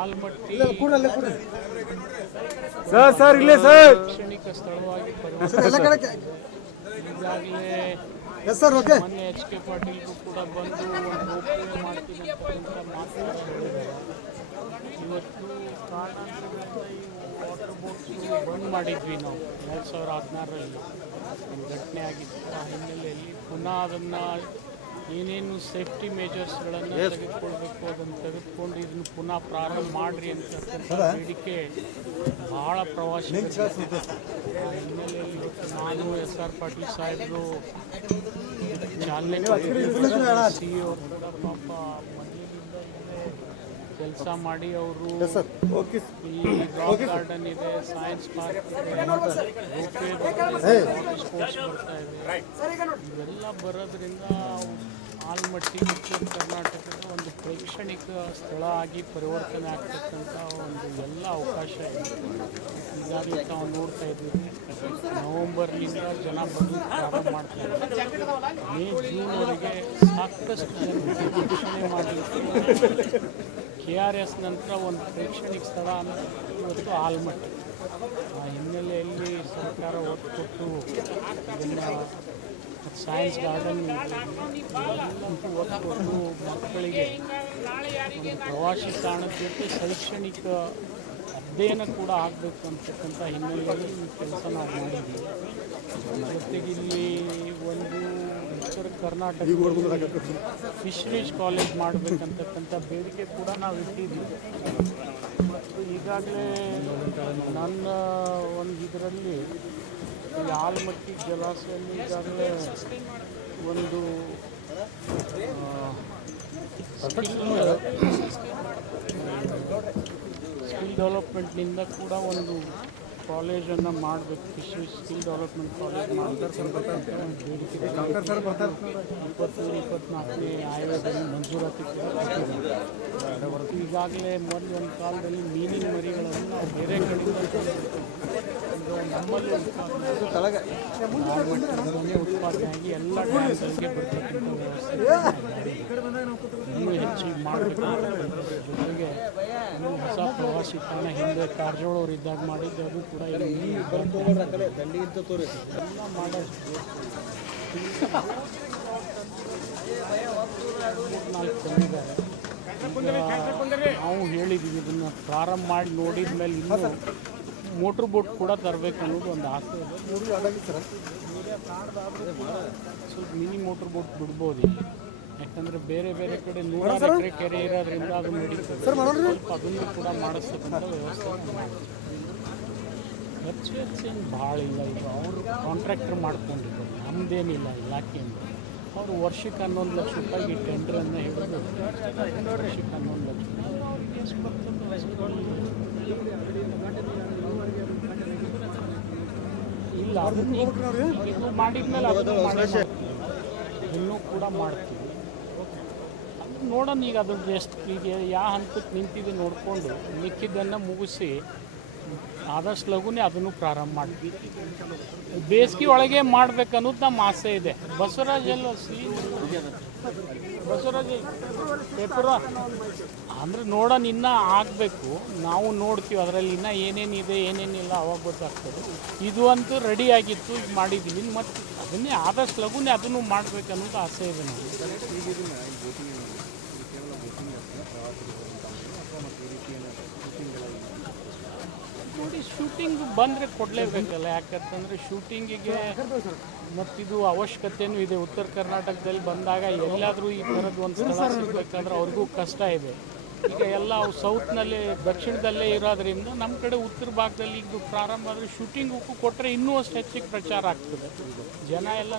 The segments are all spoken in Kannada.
ಆಲ್ಮಟ್ಟಿ ಸರ್ ಇಲ್ಲೇ ಸರ್ ಶೈಕ್ಷಣಿಕ ಸ್ಥಳವಾಗಿ ಈಗಾಗಲೇ ಮೊನ್ನೆ ಎಚ್ ಕೆ ಪಾಟೀಲ್ಗೂ ಕೂಡ ಬಂದು ಒಂದು ಒಪ್ಪಿಗೆ ಮಾಡ್ತೀನಿ ಅಂತ ಮಾತು ಹೇಳಿದ್ದಾರೆ. ಇವತ್ತು ಕಾರಣಾಂತರಗಳಿಂದ ಈ ವಾಟರ್ ಬೋಟ್ಸು ಬಂದ್ ಮಾಡಿದ್ವಿ ನಾವು 2016ರಲ್ಲಿ ಒಂದು ಘಟನೆ ಆಗಿತ್ತು. ಆ ಹಿನ್ನೆಲೆಯಲ್ಲಿ ಪುನಃ ಅದನ್ನು ಏನೇನು ಸೇಫ್ಟಿ ಮೆಜರ್ಸ್ಗಳನ್ನು ತೆಗೆದುಕೊಳ್ಬೇಕು ಅದನ್ನು ತೆಗೆದುಕೊಂಡು ಇದನ್ನು ಪುನಃ ಪ್ರಾರಂಭ ಮಾಡಿರಿ ಅಂತಕ್ಕಂಥ ಬೇಡಿಕೆ ಭಾಳ ಪ್ರವಾಸಿ ಹಿನ್ನೆಲೆಯಲ್ಲಿ ಇವತ್ತು ನಾನು ಎಸ್ ಆರ್ ಪಾಟೀಲ್ ಸಾಹೇಬರು ಚಾಲನೆ ಸಿ ಇ ಅವರು ಕೂಡ ಪಾಪ ಮೊದಲಿನಿಂದ ಇಲ್ಲೇ ಕೆಲಸ ಮಾಡಿ ಅವರು ಈ ರಾಕ್ ಗಾರ್ಡನ್ ಇದೆ, ಸೈನ್ಸ್ ಪಾರ್ಕ್ ಇದೆ, ಸ್ಪೋರ್ಟ್ಸ್ ಬರ್ತಾ ಇದೆ, ಇವೆಲ್ಲ ಬರೋದ್ರಿಂದ ಆಲ್ಮಟ್ಟಿ ಉತ್ತರ ಕರ್ನಾಟಕದ ಒಂದು ಪ್ರೇಕ್ಷಣಿಕ ಸ್ಥಳ ಆಗಿ ಪರಿವರ್ತನೆ ಆಗ್ತಕ್ಕಂಥ ಒಂದು ಎಲ್ಲ ಅವಕಾಶ ಇದೆ. ಈಗಾಗಲೇ ನಾವು ನೋಡ್ತಾ ಇದ್ದೀವಿ, ನವಂಬರ್ನಿಂದ ಜನ ಬಂದು ಪ್ರಾರಂಭ ಮಾಡ್ತಾ ಇದ್ದಾರೆ. ಮೇ ಜೂನ್ವರೆಗೆ ಸಾಕಷ್ಟು ಜನ ವೀಕ್ಷಣೆ ಮಾಡಲಿಕ್ಕೆ ಕೆ ಆರ್ ಎಸ್ ನಂತರ ಒಂದು ಪ್ರೇಕ್ಷಣಿಕ ಸ್ಥಳ ಅನ್ನೋದು ಇವತ್ತು ಆಲ್ಮಟ್ಟಿ. ಆ ಹಿನ್ನೆಲೆಯಲ್ಲಿ ಸರ್ಕಾರ ಒತ್ತು ಕೊಟ್ಟು ಇದನ್ನು ಸೈನ್ಸ್ ಗಾರ್ಡನ್ ಒತ್ತು ಕೊಟ್ಟು ಮಕ್ಕಳಿಗೆ ಒಂದು ಪ್ರವಾಸಿ ತಾಣದ ಜೊತೆ ಶೈಕ್ಷಣಿಕ ಅಧ್ಯಯನ ಕೂಡ ಆಗಬೇಕು ಅಂತಕ್ಕಂಥ ಹಿನ್ನೆಲೆಯಲ್ಲಿ ಈ ಕೆಲಸ ನಾವು ಮಾಡಿದ್ದೀವಿ. ಜೊತೆಗೆ ಇಲ್ಲಿ ಒಂದು ಉತ್ತರ ಕರ್ನಾಟಕ ಫಿಶರೀಸ್ ಕಾಲೇಜ್ ಮಾಡಬೇಕಂತಕ್ಕಂಥ ಬೇಡಿಕೆ ಕೂಡ ನಾವು ಇಟ್ಟಿದ್ದೀವಿ. ಮತ್ತು ಈಗಾಗಲೇ ನನ್ನ ಒಂದು ಇದರಲ್ಲಿ ಈ ಆಲ್ಮಟ್ಟಿ ಜಲಾಶಯದಲ್ಲಿ ಈಗಾಗಲೇ ಒಂದು ಸ್ಕಿಲ್ ಡೆವಲಪ್ಮೆಂಟ್ನಿಂದ ಕೂಡ ಒಂದು ಕಾಲೇಜನ್ನು ಮಾಡಬೇಕು, ಫಿಶರೀಸ್ ಸ್ಕಿಲ್ ಡೆವಲಪ್ಮೆಂಟ್ ಕಾಲೇಜ್ ಮಾಡಬೇಕಂತ ಬೇಡಿಕೆ 2024ನೇ ಆಯೋಗದಲ್ಲಿ ಮಂಜೂರಾತಿ ಕೂಡ ಈಗಾಗಲೇ ಮೊದಲು ಒಂದು ಕಾಲದಲ್ಲಿ ಮೀನಿನ ಮರಿಗಳನ್ನು ನಾವು ಬೇರೆ ಕಡೆಯಿಂದ ನಮ್ಮಲ್ಲಿ ಉತ್ಪಾದನೆಯಾಗಿ ಎಲ್ಲ ಡ್ಯಾಮ್ಗಳಿಗೆ ಬರ್ತಕ್ಕಂಥ ವ್ಯವಸ್ಥೆ ಇನ್ನೂ ಹೆಚ್ಚಿಗೆ ಮಾಡಬೇಕು. ಜೊತೆಗೆ ಹೊಸ ಪ್ರವಾಸಿ ತಾಣ ಹಿಂದೆ ಕಾರಜೋಳವ್ರು ಇದ್ದಾಗ ಮಾಡಿದ್ದು ಅದು ಕೂಡ ಎಲ್ಲ ಮಾಡೋದು 4 ತಂದಿದ್ದಾರೆ. ನಾವು ಹೇಳಿದ್ದೀವಿ ಇದನ್ನು ಪ್ರಾರಂಭ ಮಾಡಿ ನೋಡಿದ ಮೇಲೆ ಇನ್ನೂ ಮೋಟ್ರ್ ಬೋಟ್ ಕೂಡ ತರಬೇಕು ಅನ್ನೋದು ಒಂದು ಆಸೆ ಇದೆ. ಸ್ವಲ್ಪ ಮಿನಿ ಮೋಟ್ರ್ ಬೋಟ್ ಬಿಡ್ಬೋದು, ಯಾಕಂದರೆ ಬೇರೆ ಬೇರೆ ಕಡೆ 100 ಎಕರೆ ಕೆರೆ ಇರೋದ್ರಿಂದ ಅದು ನಡೀತದೆ. ಸ್ವಲ್ಪ ಅದನ್ನು ಕೂಡ ಮಾಡಿಸ್ತಕ್ಕಂಥ ವ್ಯವಸ್ಥೆ ಹೆಚ್ಚೇನು ಭಾಳ ಇಲ್ಲ. ಈಗ ಅವರು ಕಾಂಟ್ರಾಕ್ಟರ್ ಮಾಡ್ಕೊಂಡಿದ್ದಾರೆ, ನಮ್ಮದೇನಿಲ್ಲ ಇಲಾಖೆಯಿಂದ. ಅವರು ವರ್ಷಕ್ಕೆ 11 ಲಕ್ಷ ರೂಪಾಯಿಗೆ ಟೆಂಡ್ರನ್ನು ಹಿಡಿದು ವರ್ಷಕ್ಕೆ 11 ಲಕ್ಷ ಇಲ್ಲ. ಅದನ್ನು ಮಾಡಿದ ಮೇಲೆ ಅದನ್ನು ಇನ್ನೂ ಕೂಡ ಮಾಡ್ತೀವಿ. ಅದು ನೋಡೋಣ ಈಗ ಅದ್ರದ್ದು ಎಷ್ಟು ಈಗ ಯಾವ ಹಂತಕ್ಕೆ ನಿಂತಿದೆ ನೋಡಿಕೊಂಡು ಮಿಕ್ಕಿದ್ದನ್ನು ಮುಗಿಸಿ ಆದಷ್ಟು ಲಘುನೇ ಅದನ್ನು ಪ್ರಾರಂಭ ಮಾಡ್ತೀವಿ. ಬೇಸಿಗೆ ಒಳಗೆ ಮಾಡ್ಬೇಕು ಅನ್ನೋದು ನಮ್ಮ ಆಸೆ ಇದೆ. ಬಸವರಾಜ್ ಪೇಪರ ಅಂದರೆ ನೋಡೋಣ, ಇನ್ನೂ ಆಗಬೇಕು. ನಾವು ನೋಡ್ತೀವಿ ಅದರಲ್ಲಿ ಇನ್ನೂ ಏನೇನಿದೆ ಏನೇನಿಲ್ಲ ಅವಾಗ ಗೊತ್ತಾಗ್ತದೆ. ಇದು ಅಂತೂ ರೆಡಿ ಆಗಿತ್ತು, ಈಗ ಮಾಡಿದ್ದೀವಿ. ಮತ್ತು ಅದನ್ನೇ ಆದಷ್ಟು ಲಘುನೇ ಅದನ್ನು ಮಾಡ್ಬೇಕು ಅನ್ನೋದು ಆಸೆ ಇದೆ ನಾವು. ನೋಡಿ, ಶೂಟಿಂಗ್ ಬಂದರೆ ಕೊಡಲೇಬೇಕಲ್ಲ, ಯಾಕಂತಂದರೆ ಶೂಟಿಂಗಿಗೆ ಮತ್ತಿದು ಅವಶ್ಯಕತೆಯೂ ಇದೆ. ಉತ್ತರ ಕರ್ನಾಟಕದಲ್ಲಿ ಬಂದಾಗ ಎಲ್ಲಾದರೂ ಈ ಥರದ್ದು ಒಂದು ಸ್ಥಳ ಸಿಗಬೇಕಾದ್ರೆ ಅವ್ರಿಗೂ ಕಷ್ಟ ಇದೆ. ಈಗ ಎಲ್ಲ ಅವು ಸೌತ್ನಲ್ಲೇ ದಕ್ಷಿಣದಲ್ಲೇ ಇರೋದ್ರಿಂದ ನಮ್ಮ ಕಡೆ ಉತ್ತರ ಭಾಗದಲ್ಲಿ ಇದು ಪ್ರಾರಂಭ ಆದರೆ ಶೂಟಿಂಗು ಕೊಟ್ಟರೆ ಇನ್ನೂ ಅಷ್ಟು ಹೆಚ್ಚಿಗೆ ಪ್ರಚಾರ ಆಗ್ತದೆ. ಜನ ಎಲ್ಲ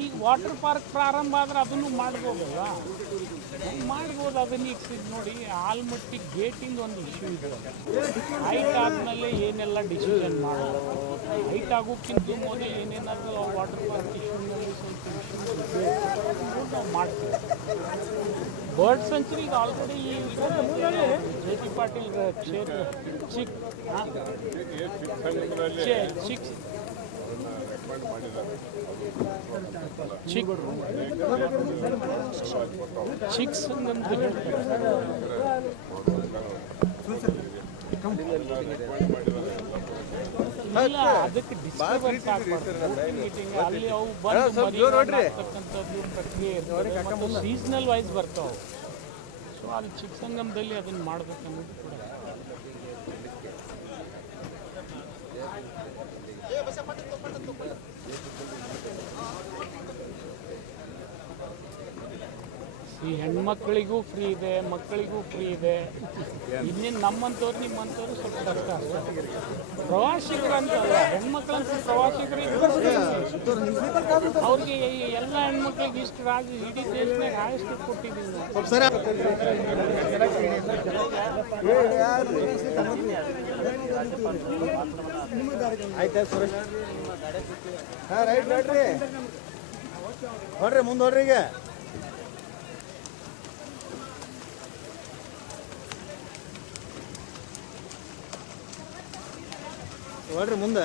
ಈಗ ವಾಟರ್ ಪಾರ್ಕ್ ಪ್ರಾರಂಭ ಆದರೆ ಅದನ್ನು ಮಾಡ್ಬೋದಲ್ಲ. ಮಾಡ್ಬೋದು ಅದನ್ನ. ಈಗ ನೋಡಿ ಆಲ್ಮಟ್ಟಿ ಗೇಟಿಂದ ಒಂದು ಇಶ್ಯೂ ಇದೆ. ಹೈಟ್ ಆದಮೇಲೆ ಏನೆಲ್ಲ ಡಿಸಿಷನ್ ಮಾಡೋದು, ಹೈಟ್ ಆಗೋಕ್ಕಿಂತ ಮೊದಲು ಏನೇನಾದರೂ ವಾಟರ್ ಪಾರ್ಕ್ ಇಶ್ಯೂನಲ್ಲಿ ಸ್ವಲ್ಪ ಇಶ್ಯೂ ನಾವು ಮಾಡ್ತೀವಿ. ಬರ್ಡ್ ಸೆಂಚುರಿಗೆ ಆಲ್ರೆಡಿ ಜೆ ಪಿ ಪಾಟೀಲ್ ಕ್ಷೇತ್ರ ಚಿಕ್ಸ್ ಅಂತ ಹೇಳ್ತಾರೆ. ಇಲ್ಲ, ಅದಕ್ಕೆ ಡಿಸ್ಟರ್ಬೆನ್ಸ್ ಆಗ್ಬಾರ್ದು. ಮೀಟಿಂಗ್ ಅಲ್ಲಿ ಅವು ಬಂದು ಪ್ರಕ್ರಿಯೆ ಇರ್ತದೆ, ಸೀಸನಲ್ ವೈಸ್ ಬರ್ತಾವೆ. ಸೊ ಅಲ್ಲಿ ಚಿಕ್ಕಸಂಗಮದಲ್ಲಿ ಅದನ್ನು ಮಾಡ್ಬೇಕು ಅನ್ನೋದು ಕೂಡ. ಈ ಹೆಣ್ಮಕ್ಳಿಗೂ ಫ್ರೀ ಇದೆ, ಮಕ್ಕಳಿಗೂ ಫ್ರೀ ಇದೆ. ಇನ್ನೇನು ನಮ್ಮಂಥವ್ರು ನಿಮ್ಮಂಥವ್ರು ಸ್ವಲ್ಪ ಕಷ್ಟ ಆಗ್ತದೆ. ಪ್ರವಾಸಿಗರು ಅಂತಲ್ಲ, ಹೆಣ್ಮಕ್ಳಂತ ಪ್ರವಾಸಿಗರು ಅವ್ರಿಗೆ ಎಲ್ಲ ಹೆಣ್ಮಕ್ಳಿಗೆ ಇಷ್ಟು ಇಡೀ ದೇಶನಾಗ ಆಯಷ್ಟು ಕೊಟ್ಟಿದ್ದೀವಿ ಆಯ್ತಾ ಸುರೇಶ್? ಹಾಂ, ರೈಟ್ ರೀ, ಹೊಡ್ರಿ ಮುಂದೆ ಹೊಡ್ರಿ. ಈಗ ಹೊಡ್ರಿ ಮುಂದೆ.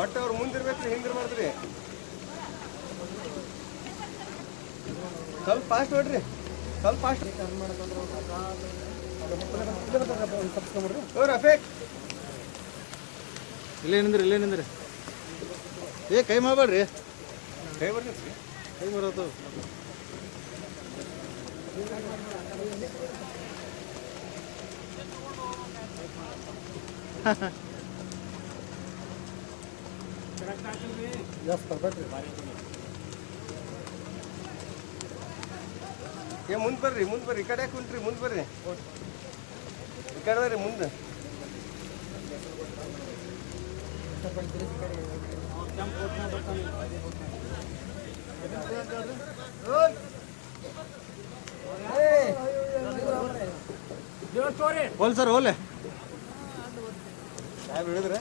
ಒಟ್ಟು ಅವ್ರು ಮುಂದಿರ್ಬೇಕ್ರಿ, ಹಿಂದಿರ್ಬಾರ್ದ್ರಿ. ಸ್ವಲ್ಪ ಫಾಸ್ಟ್ ಹೊಡ್ರಿ, ಸ್ವಲ್ಪ ಫಾಸ್ಟ್. ರಫೇಕ್ ಇಲ್ಲೇ ನಿಂದ್ರಿ. ಏ ಕೈ ಮಾಡಬೇಡ್ರಿ, ಕೈ ಬರ್ರಿ, ಕೈ ಬರೋದು. ಏ ಮುಂದೆ ಬರ್ರಿ, ಈ ಕಡೆ ಕುಂಟ್ರಿ, ಮುಂದೆ ಬರ್ರಿ, ಈ ಕಡೆ ಬರ್ರಿ ಮುಂದೆ. ಹೋಲ್ ಸರ್, ಹೋಲೆ ಸಾಹೇಬ್ ಹೇಳಿದ್ರೆ.